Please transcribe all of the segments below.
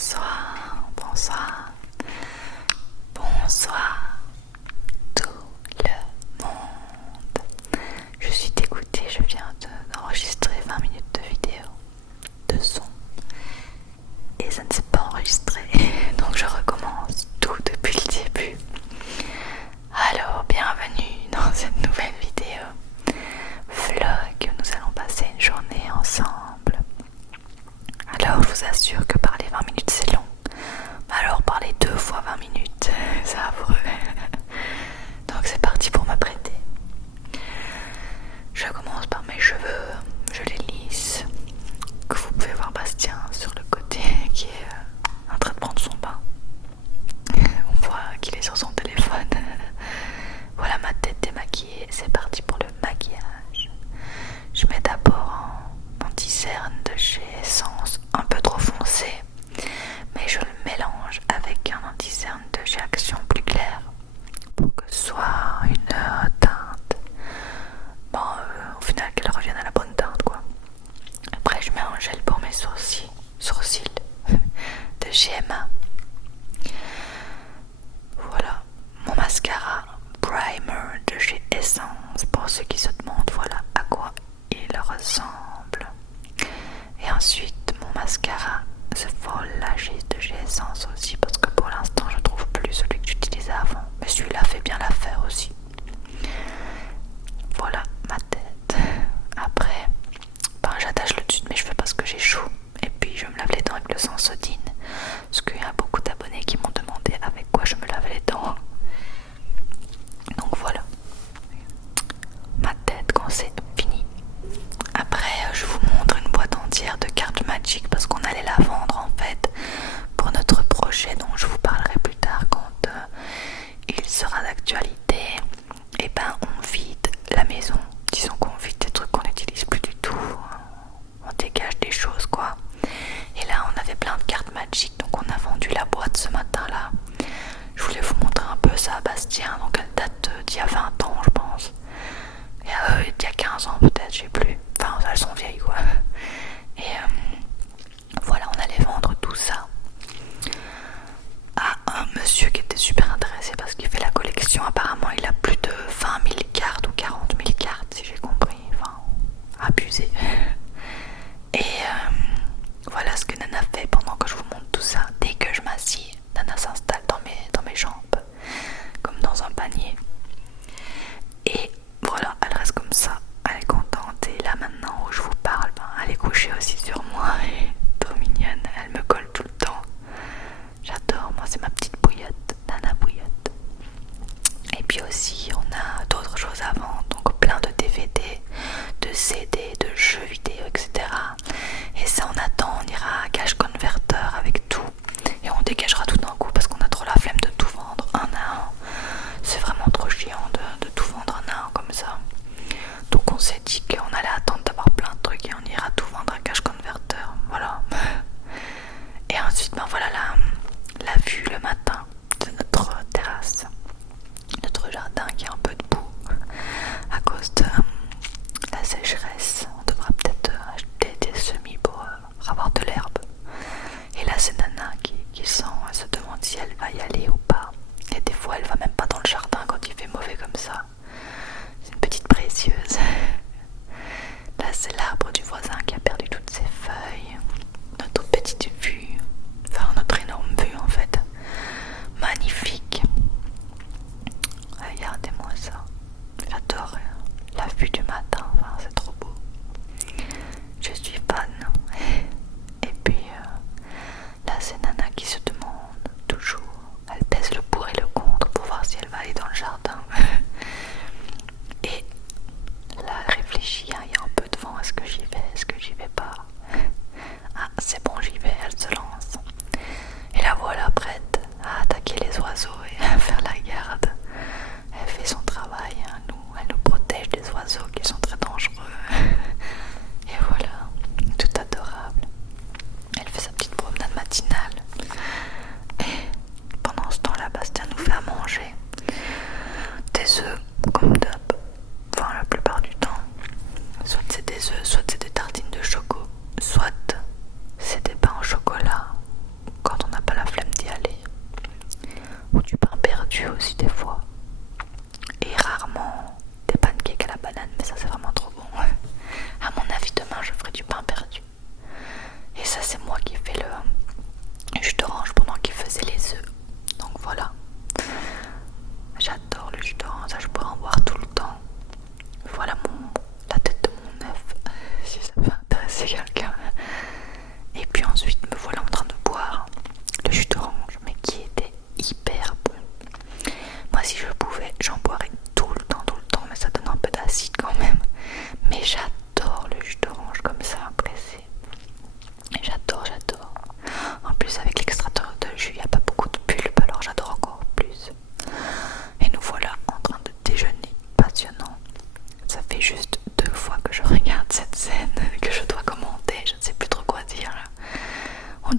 Bonsoir, bonsoir, bonsoir tout le monde. Je suis dégoûtée, je viens d'enregistrer 20 minutes de vidéo, de son, et ça ne s'est pas enregistré, donc je recommence tout depuis le début. Alors, bienvenue dans cette nouvelle vidéo vlog, nous allons passer une journée ensemble. Alors je vous assure que parler 20 minutes c'est long, mais alors parler 2 fois 20 minutes c'est affreux. Donc c'est parti pour m'apprêter. Je commence par mes cheveux, je les lisse, que vous pouvez voir Bastien sur le côté qui est en train de prendre son bain. On voit qu'il est sur son téléphone. Voilà ma tête démaquillée, c'est parti pour le maquillage. Je mets d'abord un anti-cerne de chez Essence, un peu trop foncé, mais je le mélange avec un anti-cerne de chez Action plus clair pour que ce soit une teinte, au final qu'elle revienne à la bonne teinte quoi. Après je mets un gel pour mes sourcils de chez Emma. Voilà mon mascara primer de chez Essence pour ceux qui se demandent voilà à quoi il ressemble. Et ensuite mon mascara The Fall Lashes de chez Essence aussi, parce que pour l'instant je trouve plus celui que j'utilisais avant, mais celui-là fait bien l'affaire aussi. Voilà ma tête. Après j'attache le dessus de mes cheveux parce que j'ai chaud, et puis je me lave les dents avec le Sensodyne, parce qu'il y a beaucoup d'abonnés qui m'ont demandé avec quoi je me lave les dents. Donc voilà ma tête quand c'est fini. Après je vous montre une boîte entière de cartes Magic parce qu'on allait la vendre en fait pour notre projet dont je vous parlerai plus tard quand il sera d'actualité. Et ben on vide la maison, disons qu'on vide des trucs qu'on n'utilise plus du tout, on dégage des choses quoi. Et là on avait plein de cartes Magic, donc on a vendu la boîte ce matin là. Je voulais vous montrer un peu ça à Bastien, donc elle date d'il y a 20 ans je pense. Et il y a 15 ans peut-être, je sais plus. Enfin, elles sont vieilles quoi. Et voilà, on allait vendre tout ça à un monsieur qui était super intéressé parce qu'il fait la collection. Apparemment, il a plus de 20 000 cartes ou 40 000 cartes, si j'ai compris. Enfin, abusé. Et voilà ce que Nana fait pendant que je vous montre tout ça. Dès que je m'assieds, Nana s'installe dans mes jambes, comme dans un panier. Et voilà, elle reste comme ça, elle est contente. Et là maintenant où je vous parle, elle est couchée aussi sur moi et trop mignonne, elle me colle tout le temps. J'adore, moi c'est ma petite bouillotte, Nana bouillotte. Et puis aussi on a d'autres choses à vendre, donc plein de DVD, de CD, de jeux vidéo, etc. Et ça on attend, on ira à Cash Converter avec tout et on dégagera tout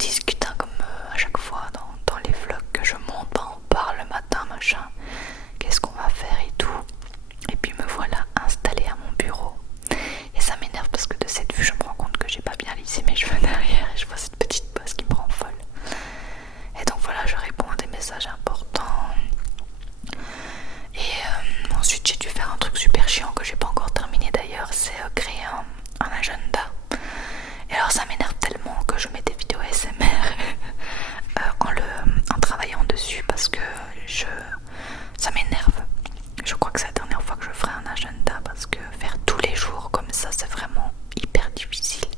discute hein, comme à chaque fois dans les vlogs que je monte, on parle le matin, machin, qu'est-ce qu'on va faire et tout. Et puis me voilà installée à mon bureau. Et ça m'énerve parce que de cette vue, je me rends compte que j'ai pas bien lissé mes cheveux derrière et je vois cette petite bosse qui me rend folle. Et donc voilà, je réponds à des messages importants. Et ensuite, j'ai dû faire un truc super chiant que j'ai pas encore terminé d'ailleurs, c'est créer un agenda. Et alors ça m'énerve tellement que je mets des vidéos ASMR en travaillant dessus parce que ça m'énerve. Je crois que c'est la dernière fois que je ferai un agenda parce que faire tous les jours comme ça, c'est vraiment hyper difficile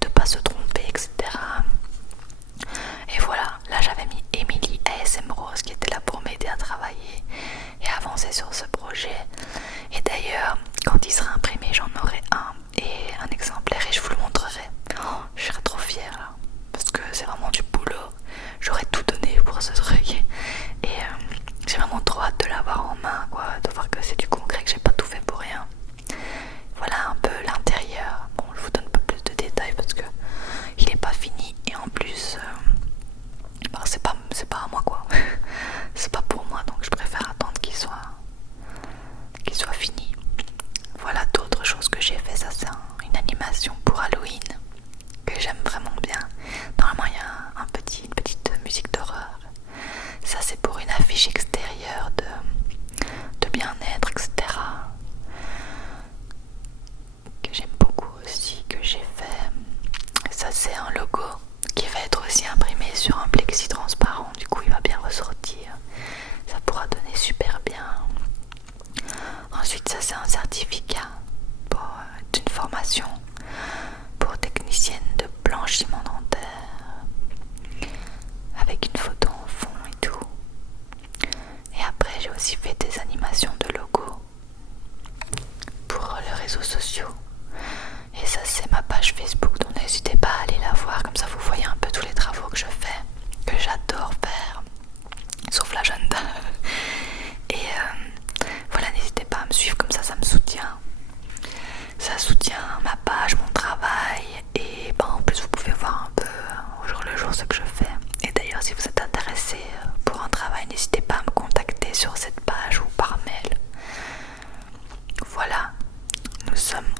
de pas se tromper, etc. Et voilà, là j'avais mis Emily ASM Rose qui était là pour m'aider à travailler et avancer sur ce projet. Et d'ailleurs, quand il sera imprimé, j'en aurai un exemplaire et je vous le montrerai. Oh, je serai trop fière là, parce que c'est vraiment du boulot. J'aurais tout donné pour ce truc. Et j'ai vraiment trop hâte de l'avoir en main, quoi, de voir que c'est du concret, que j'ai pas tout fait pour rien. Voilà un peu l'intérieur. Bon, je vous donne pas plus de détails parce que il est pas fini et en plus c'est pas à moi quoi. C'est pas pour moi, donc je préfère attendre qu'il soit fini. Voilà d'autres choses que j'ai fait. Ça c'est une animation pour Halloween que j'aime vraiment bien. Normalement il y a une petite musique d'horreur. Ça c'est pour une affiche extérieure de bien-être, etc. Que j'aime beaucoup aussi, que j'ai fait. Ça c'est un logo qui va être aussi imprimé sur un plexi transparent, du coup il va bien ressortir, ça pourra donner super bien. Ensuite ça c'est un certificat d'une formation pour technicienne de blanchiment dentaire avec une photo en fond et tout. Et après j'ai aussi fait des animations de logos pour les réseaux sociaux. Et ça c'est ma page Facebook, donc n'hésitez pas à aller la voir, comme ça vous voyez un peu tous les travaux que je fais, que j'adore faire, sauf l'agenda. Et voilà, n'hésitez pas à me suivre, comme ça me soutient. Ça soutient ma page, mon travail, et en plus vous pouvez voir un peu au jour le jour ce que je fais. Et d'ailleurs si vous êtes intéressé pour un travail, n'hésitez pas à me contacter sur cette page ou par mail. Voilà, nous sommes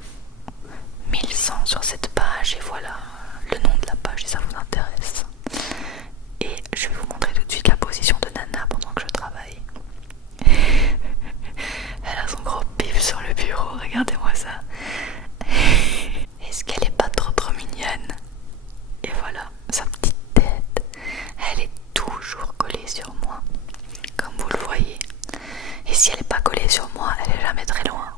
1100 sur cette page et voilà le nom de la page si ça vous intéresse. Et je vais vous montrer tout de suite la position de Nana pendant que je travaille. Elle a son gros pif sur le bureau, regardez-moi ça. Est-ce qu'elle est pas trop mignonne? Et voilà, sa petite tête, elle est toujours collée sur moi, comme vous le voyez. Et si elle est pas collée sur moi, elle est jamais très loin.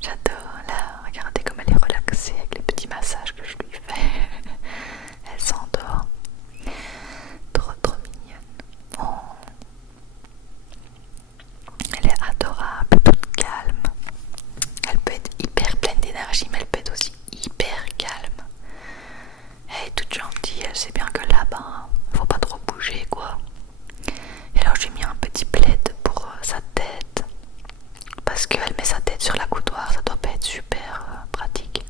J'adore, là, regardez comme elle est relaxée avec les petits massages que je lui fais. Elle s'endort. Trop mignonne. Oh. Elle est adorable, toute calme. Elle peut être hyper pleine d'énergie, mais elle peut être aussi hyper calme. Elle est toute gentille, elle sait bien que là-bas, faut pas trop bouger, quoi. Et alors j'ai mis un petit plaid pour sa tête, parce qu'elle met sa tête sur la coudoir, ça doit pas être super pratique.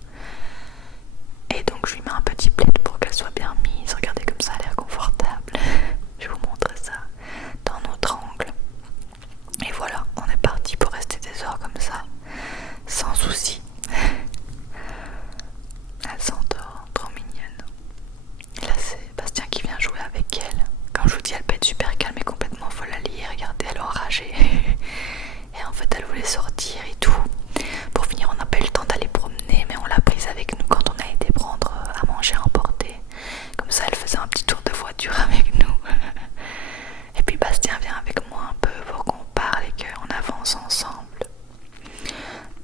Et donc je lui mets un petit plaid pour qu'elle soit bien mise. Regardez comme ça, elle a l'air confortable. Je vais vous montrer ça dans notre angle. Et voilà, on est parti pour rester des heures comme ça, sans souci. Elle s'endort, trop mignonne. Et là c'est Bastien qui vient jouer avec elle. Comme je vous dis, elle peut être super calme et complètement folle à lier. Regardez, elle est enragée. Et en fait elle voulait sortir et tout. Pour finir, on n'a pas eu le temps d'aller promener, mais on l'a prise avec nous quand on a été prendre à manger à emporter. Comme ça elle faisait un petit tour de voiture avec nous. Et puis Bastien vient avec moi un peu pour qu'on parle et qu'on avance ensemble.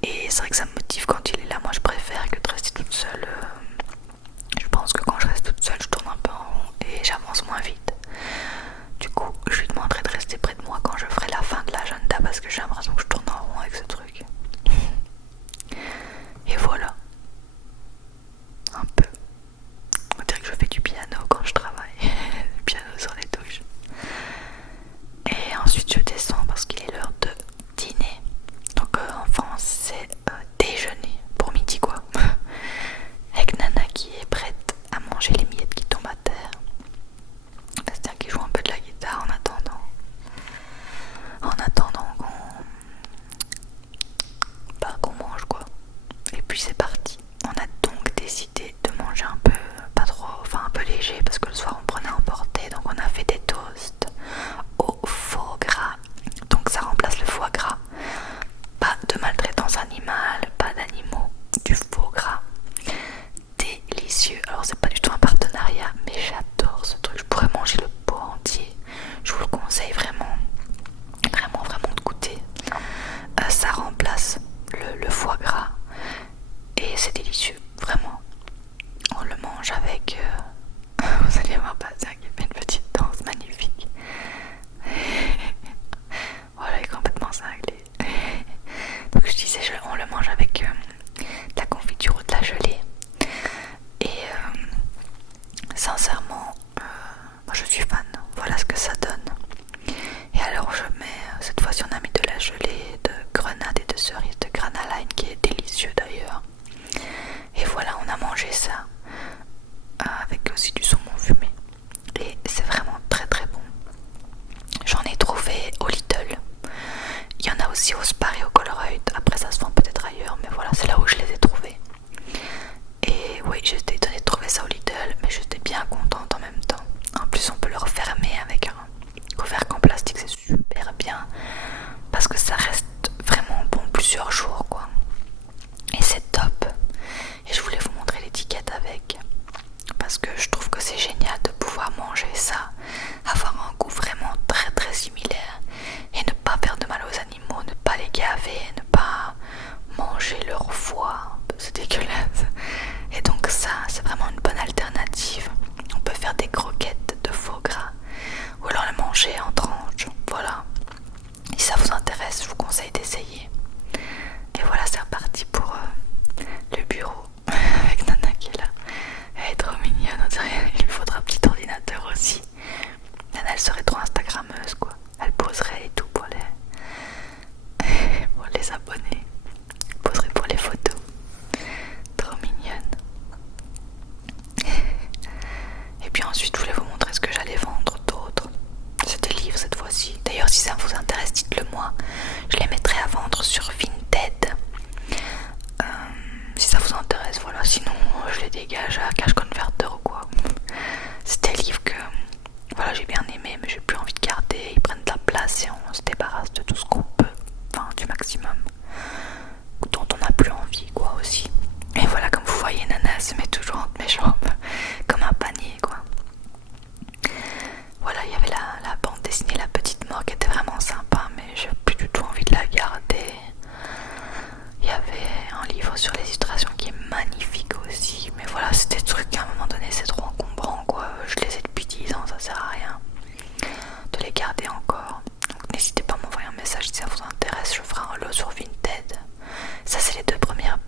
Et c'est vrai que ça me motive quand il est là. Moi je préfère que de rester toute seule. Je pense que quand je reste toute seule, je tourne un peu en rond et j'avance moins vite. Du coup, je lui demanderai de rester près de moi quand je ferai la fin de l'agenda parce que j'ai l'impression que je tourne en rond avec ce un Basien qui fait une petite danse magnifique. Voilà, il est complètement cinglé. Donc je disais, on le mange avec de la confiture ou de la gelée. Et sincèrement, moi je suis fan. Voilà ce que ça donne. Et alors je mets, cette fois-ci on a mis de la gelée de grenade et de cerise de Granaline qui est délicieux d'ailleurs. Et voilà, on a mangé ça avec aussi du saumon fumé. Et c'est vraiment très très bon. J'en ai trouvé au Lidl. Il y en a aussi au Spar et au Colruyt. Après ça se vend peut-être ailleurs, mais voilà, c'est là où je les ai trouvés. Et oui, j'étais étonnée de trouver ça au Lidl, mais j'étais bien contente en même temps. En plus, on peut le refermer avec un couvercle en plastique, c'est super bien. Parce que ça reste vraiment bon plusieurs jours, quoi. Et c'est top. Et je voulais vous montrer l'étiquette avec. Parce que je trouve que c'est génial de pouvoir manger ça, avoir un goût vraiment très très similaire et ne pas faire de mal aux animaux, ne pas les gaver, ne pas manger leur foie, c'est dégueulasse. Et donc ça, c'est vraiment une bonne alternative. On peut faire des croquettes de faux gras ou alors les manger en tranches, voilà. Si ça vous intéresse, je vous conseille d'essayer. Et voilà, c'est reparti pour le bureau avec Nana qui est là. Elle est trop mignonne, on dirait il lui faudra un petit ordinateur aussi. Nana, elle serait trop instagrammeuse, quoi. Elle poserait et tout pour les abonnés. Elle poserait pour les photos. Trop mignonne. Et puis ensuite, je voulais vous montrer ce que j'allais vendre d'autre. C'était livres cette fois-ci. D'ailleurs, si ça vous intéresse, dites-le moi. Je les mettrai à vendre sur Vinted. Si ça vous intéresse, voilà. Sinon, je les dégage à Cash Converter ou quoi. C'est des livres que voilà, j'ai bien aimé, mais j'ai plus envie de garder. Ils prennent de la place et on se débarrasse de tout ce qu'on peut. Enfin, du maximum. Dont on n'a plus envie, quoi, aussi. Et voilà, comme vous voyez, Nana se met toujours entre mes jambes. Comme un panier, quoi. Voilà, il y avait la bande dessinée La Petite Mort qui était vraiment sympa, mais j'ai plus du tout envie de la garder. Il y avait un livre sur les illustrations qui est magnifique aussi, mais voilà, c'est des trucs qu'à un moment donné c'est trop encombrant, quoi. Je les ai depuis 10 ans, ça sert à rien de les garder encore. Donc n'hésitez pas à m'envoyer un message si ça vous intéresse, je ferai un lot sur Vinted. Ça c'est les deux premières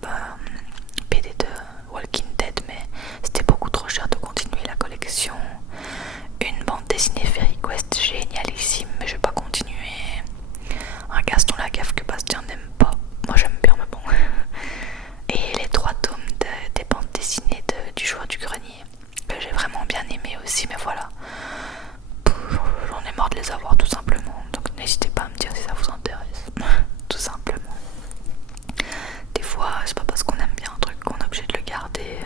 BD de Walking Dead, mais c'était beaucoup trop cher de continuer la collection. Une bande dessinée Fairy Quest génialissime, mais je vais pas continuer. Un Gaston Lagaffe que Bastien n'aime pas. Moi j'aime bien, mais bon. Et les 3 tomes des bandes dessinées du Joueur du Grenier, que j'ai vraiment bien aimé aussi, mais voilà. J'en ai marre de les avoir tout simplement. Donc n'hésitez pas à me dire si ça vous intéresse. Tout simplement. Des fois, c'est pas parce qu'on aime bien un truc qu'on est obligé de le garder.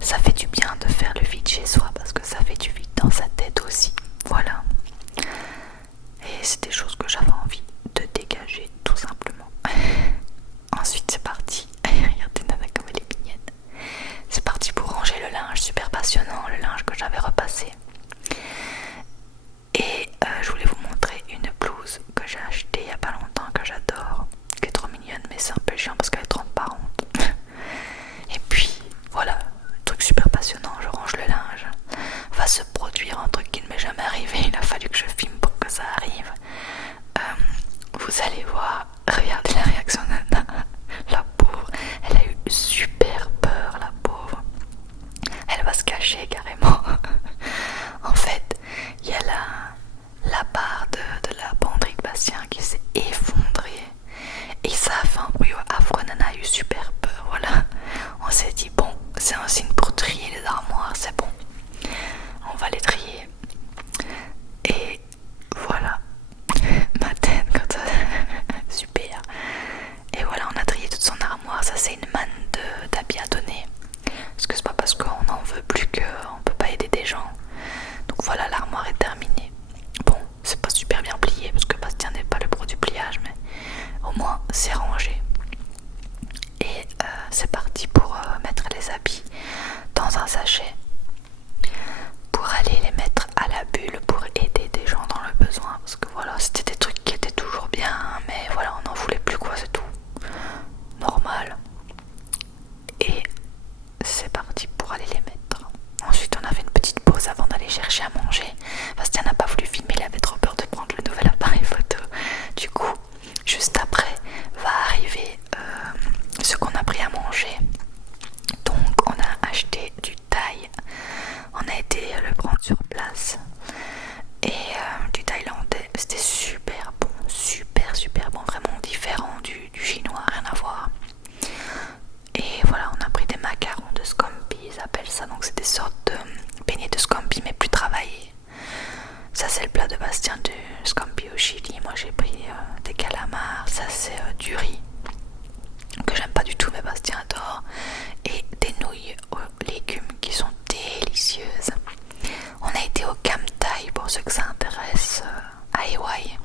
Ça fait du bien de faire le vide chez soi parce que ça fait du vide dans sa tête aussi. Voilà. Et c'est des choses que j'avais envie de dégager tout simplement. Ensuite c'est parti. Regardez Nana comme elle est mignonne. C'est parti pour ranger le linge, super passionnant, le linge que j'avais repassé. Et je voulais vous montrer une blouse que j'ai achetée il y a pas longtemps, que j'adore, qui est trop mignonne, mais c'est un peu chiant parce qu'elle est transparente. Et puis voilà, truc super passionnant, je range le linge. Va se produire un truc qui ne m'est jamais arrivé, il a fallu que je filme pour que ça arrive. Vous allez voir, regardez la réaction de Nana, la pauvre, elle a eu super peur, la pauvre. Elle va se cacher carrément. En fait, il y a la barre de la banderie de Bastien qui s'est effondrée. Et ça a fait un bruit affreux. Nana a eu super peur, voilà. On s'est dit, bon, c'est un signe pour trier les armoires, c'est bon. On va les trier. Et chercher à manger. Bastien n'a pas voulu filmer, il avait trop peur de prendre le nouvel appareil photo. Du coup, juste après va arriver ce qu'on a pris à manger. Donc on a acheté du thaï, on a été le prendre sur place et du thaïlandais. C'était super bon, super bon, vraiment différent du chinois, rien à voir. Et voilà, on a pris des macarons de scampi, ils appellent ça, donc c'est des sortes de beignets de scampi mais plus travaillés. Ça c'est le plat de Bastien du scampi au Chili. Moi j'ai pris des calamars, ça c'est du riz que j'aime pas du tout mais Bastien adore, et des nouilles aux légumes qui sont délicieuses. On a été au Cam Thai pour ceux que ça intéresse à Hawaï.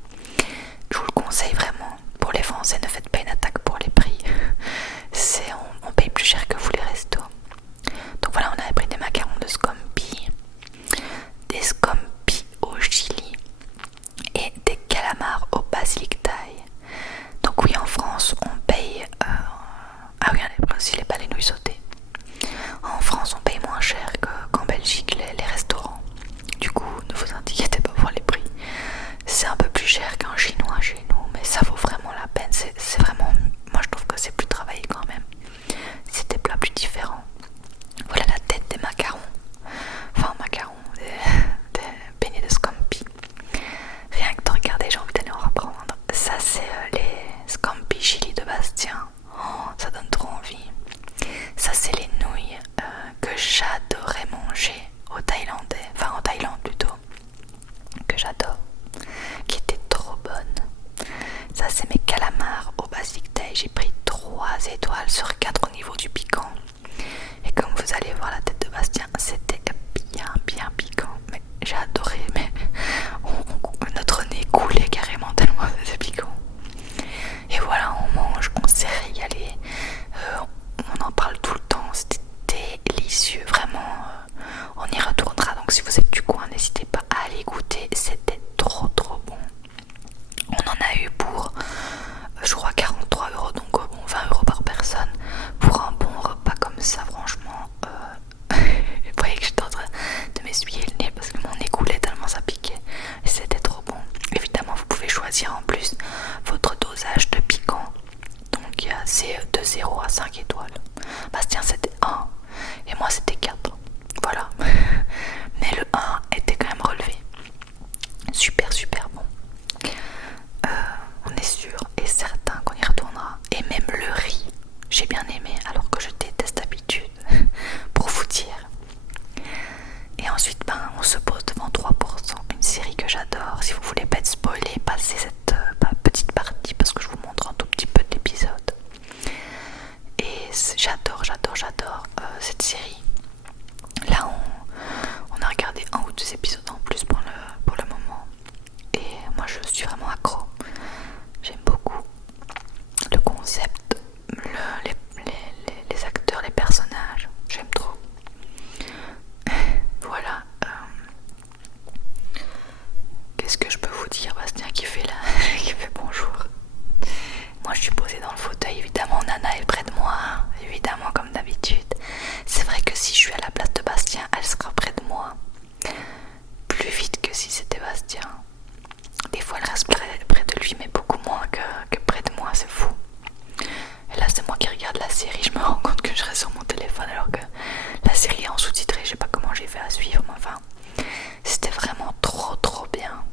Je vous le conseille vraiment. Pour les Français, ne faites pas une attaque pour les prix. On paye plus cher que vous les restos. Donc voilà, on avait pris des macarons de scampi, des scampi au chili et des calamars au basilic thaï. Donc oui, en France, on paye... Ah oui, on avait pris aussi les baleines sautées. En France, on paye moins cher qu'en Belgique les restaurants. Du coup, ne vous inquiétez pas pour les prix. C'est un peu plus cher qu'un chinois chez nous, mais ça vaut vraiment la peine. C'est vraiment... Moi, je trouve que c'est plus travaillé quand même. C'est des plats plus différents. Voilà la tête des macarons. Enfin, macarons, des beignets de scampi. Rien que de regarder, j'ai envie d'aller en reprendre. Ça, c'est les scampi chili de Bastien. Oh, ça donne trop envie. Ça, c'est les nouilles que j'adorais manger au Thaïlandais. Enfin, en Thaïlande plutôt. Que j'adore. Qui étaient trop bonnes. Ça, c'est mes calamars au basilic thaï. J'ai pris 3 étoiles sur 4 au niveau du piquant. Et comme vous allez voir la tête de Bastien, c'était bien piquant. Mais j'ai adoré, mais notre nez coulait carrément tellement c'était piquant. Et voilà, on mange, on s'est régalé. On en parle tout le temps, c'était délicieux, vraiment. On y retournera, donc si vous êtes du coin, n'hésitez pas à aller goûter, c'était trop bon. On en a eu pour, je crois, 43 €, donc bon, 20 € par personne. Pour un bon repas comme ça, franchement, vous voyez que j'étais en train de m'essuyer le nez parce que mon nez coulait tellement ça piquait. Et c'était trop bon. Évidemment, vous pouvez choisir en plus votre dosage de piquant. Donc c'est de 0 à 5 étoiles. Bastien c'était 1 et moi c'était 4. Voilà. Mais le 1 était quand même relevé. Super bon. On est sûr et certain qu'on y retournera. Et même le riz, j'ai bien aimé alors que je déteste d'habitude. Pour vous dire. Et ensuite on se pose devant 3%, une série que j'adore. Si vous voulez pas être spoilé, passez cette petite partie parce que je vous montre un tout petit peu de l'épisode. Et j'adore cette série. Là on a regardé 1 ou 2 épisodes en plus pour le moment. Et moi je suis vraiment accro. J'aime beaucoup le concept, les acteurs, les personnages. J'aime trop. Voilà. Qu'est-ce que je peux vous dire, Bastien qui fait là, qui fait bonjour. Moi je suis posée dans le fauteuil, évidemment Nana est près de moi, évidemment comme d'habitude. C'est vrai que si je suis à la place de Bastien, elle sera près de moi. Plus vite que si c'était Bastien. Des fois elle reste près de lui, mais beaucoup moins que près de moi, c'est fou. Et là c'est moi qui regarde la série, je me rends compte que je reste sur mon téléphone alors que la série est en sous-titré, je sais pas comment j'ai fait à suivre, mais enfin c'était vraiment trop bien.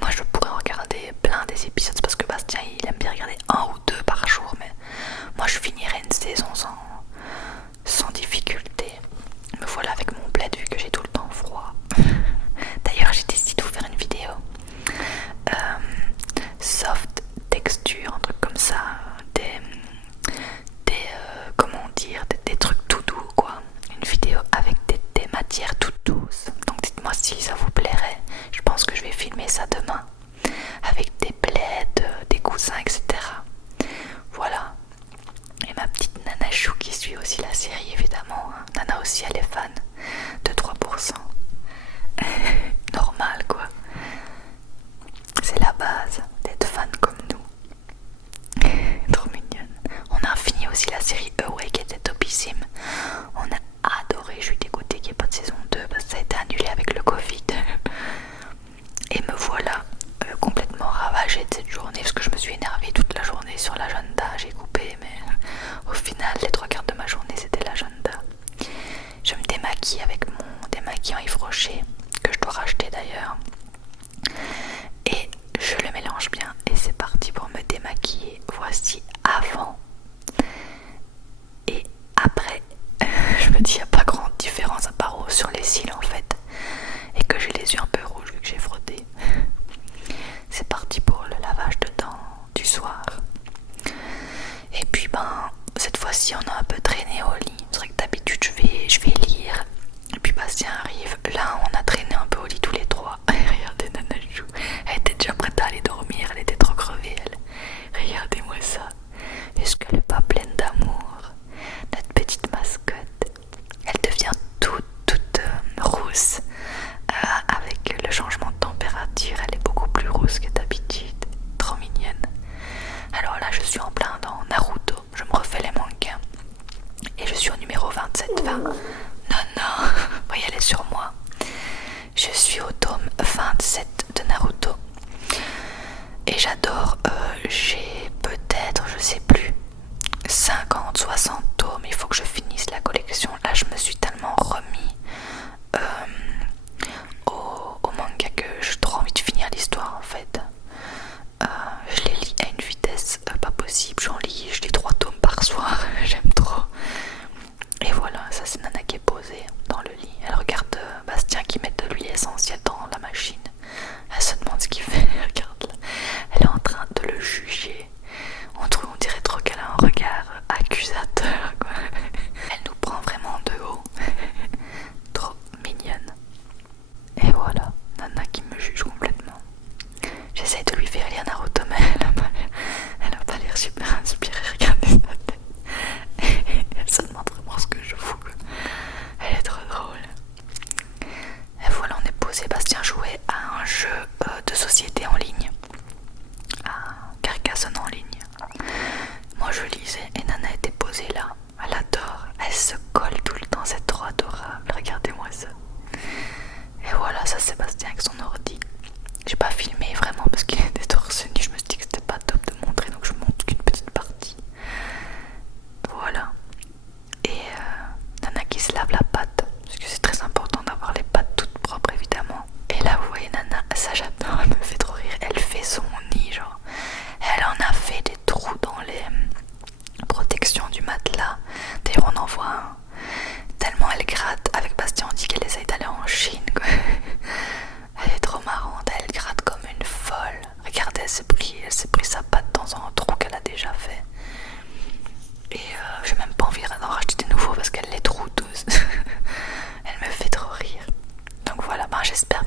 Moi je pourrais regarder plein des épisodes parce que Bastien il aime bien regarder 1 ou 2 par jour, mais moi je finirais une saison sans difficulté. Me voilà avec mon plaid vu que j'ai tout le temps froid. D'ailleurs j'ai décidé de vous faire une vidéo soft texture, un truc comme ça, comment dire, des trucs tout doux quoi. Une vidéo avec des matières toutes douces. Donc dites-moi si ça vous plairait. Je pense que je vais filmer ça demain avec des plaids, des coussins, etc. Voilà. Et ma petite Nana Chou qui Covid. Et me voilà complètement ravagée de cette journée parce que je me suis énervée toute la journée sur l'agenda. J'ai coupé, mais au final, les 3 quarts de ma journée c'était l'agenda. Je me démaquille avec mon démaquillant Yves Rocher, que je dois racheter d'ailleurs. Et je le mélange bien et c'est parti pour me démaquiller. Voici avant et après. Je me dis il n'y a pas grande différence à part sur les cils en fait. Et que j'ai les yeux un peu rouges vu que j'ai frotté. C'est parti pour le lavage de dents du soir. Et puis cette fois-ci on a un peu traîné au lit. C'est vrai que d'habitude je vais lire. Et puis Bastien arrive. Là on a traîné un peu au lit tous les trois. Et regardez Nana Chou. Elle était déjà prête à aller dormir. Elle était trop crevée elle. Regardez-moi ça. Est-ce qu'elle n'est pas pleine d'amour? Notre petite mascotte. Elle devient toute rousse. Avec le changement de température, elle est beaucoup plus rousse que d'habitude. Trop mignonne. Alors là, je suis en plein dans Naruto. Je me refais les mangas. Et je suis au numéro 27-20. Non, oui, elle est sur moi. Je suis au tome 27 de Naruto. Et j'adore. J'ai peut-être, je sais plus, 50, 60 tomes. Il faut que je finisse la collection. Là, je me suis tellement remis au manga que j'ai trop envie de finir l'histoire en fait. Je les lis à une vitesse pas possible. Je lis 3 tomes par soir. J'aime trop. Et voilà, ça c'est Nana qui est posée dans le lit. Elle regarde Bastien qui met de l'huile essentielle dans la machine. Elle se demande ce qu'il fait. Regarde là. Elle est en train de le juger. On dirait trop qu'elle a un regard accusateur quoi. Elle nous prend vraiment de haut. Trop mignonne. Et voilà, Nana qui me juge complètement. J'essaie de lui faire lire Naruto, mais elle a pas l'air super inspirée. Regardez sa tête. Elle se demande vraiment ce que je fous. Elle est trop drôle. Et voilà, on est posé. Bastien jouait à un jeu de société en ligne. À Carcassonne en ligne. Moi je lisais et Nana était posée là. Elle adore. Elle se colle tout le temps. C'est trop adorable. Regardez-moi ça. Et voilà, ça c'est Bastien avec son ordi. J'ai pas filmé vraiment parce qu'il était torse nu. Je me suis dit que c'était pas top de montrer, donc je montre qu'une petite partie. Voilà. Et Nana qui se lave la patte, parce que c'est très important d'avoir les pattes toutes propres évidemment. Et là vous voyez Nana, ça j'adore, elle me fait trop rire. Elle fait son nid genre. Elle en a fait des trous dans les protections du matelas. D'ailleurs on en voit un. Tellement elle gratte. Avec Bastien on dit qu'elle essaye d'aller en Chine quoi. Elle est trop marrante, elle gratte comme une folle. Regardez, elle s'est pris sa patte dans un trou qu'elle a déjà fait. Et j'ai même pas envie d'en racheter des nouveaux parce qu'elle les troue tous. Elle me fait trop rire. Donc voilà, j'espère